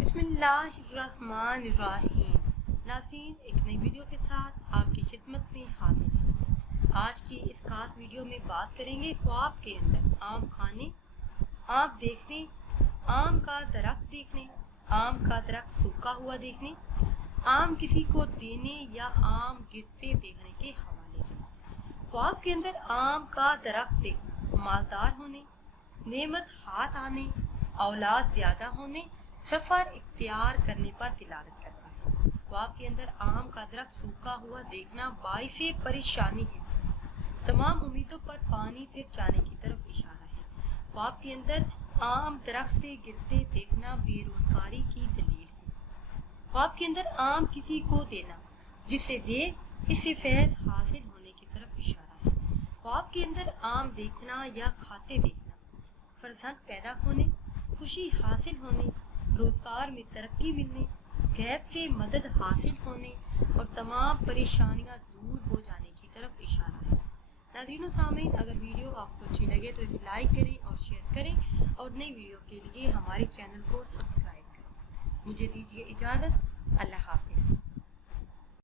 बिस्मिल्लाहिर्रहमानिर्रहीम। नाज़रीन, एक नई वीडियो के साथ आपकी खिदमत में हाजिर है। आज की इस खास वीडियो में बात करेंगे ख्वाब के अंदर आम खाने, आम देखने, आम का दरख्त देखने, आम का दरख्त सूखा हुआ देखने, आम किसी को देने या आम गिरते देखने के हवाले से। ख्वाब के अंदर आम का दरख्त देखना मालदार होने, नेमत हाथ आने, औलाद ज्यादा होने, सफर इख्तियार करने पर दिलालत करता है। ख्वाब के अंदर आम का दरख्त सूखा हुआ देखना बाइसे परेशानी है, तमाम उम्मीदों पर पानी फिर जाने की तरफ इशारा है। ख्वाब के अंदर आम दरख्त से गिरते देखना बेरोजगारी की दलील है। ख्वाब के अंदर आम किसी को देना जिसे दे इससे फैज हासिल होने की तरफ इशारा है। ख्वाब के अंदर आम देखना या खाते देखना फर्जंद पैदा होने, खुशी हासिल होने, रोजगार में तरक्की मिलने, गैब से मदद हासिल होने और तमाम परेशानियां दूर हो जाने की तरफ इशारा है। नाज़रीन व सामीन, अगर वीडियो आपको अच्छी लगे तो इसे लाइक करें और शेयर करें और नई वीडियो के लिए हमारे चैनल को सब्सक्राइब करें। मुझे दीजिए इजाज़त। अल्लाह हाफिज़।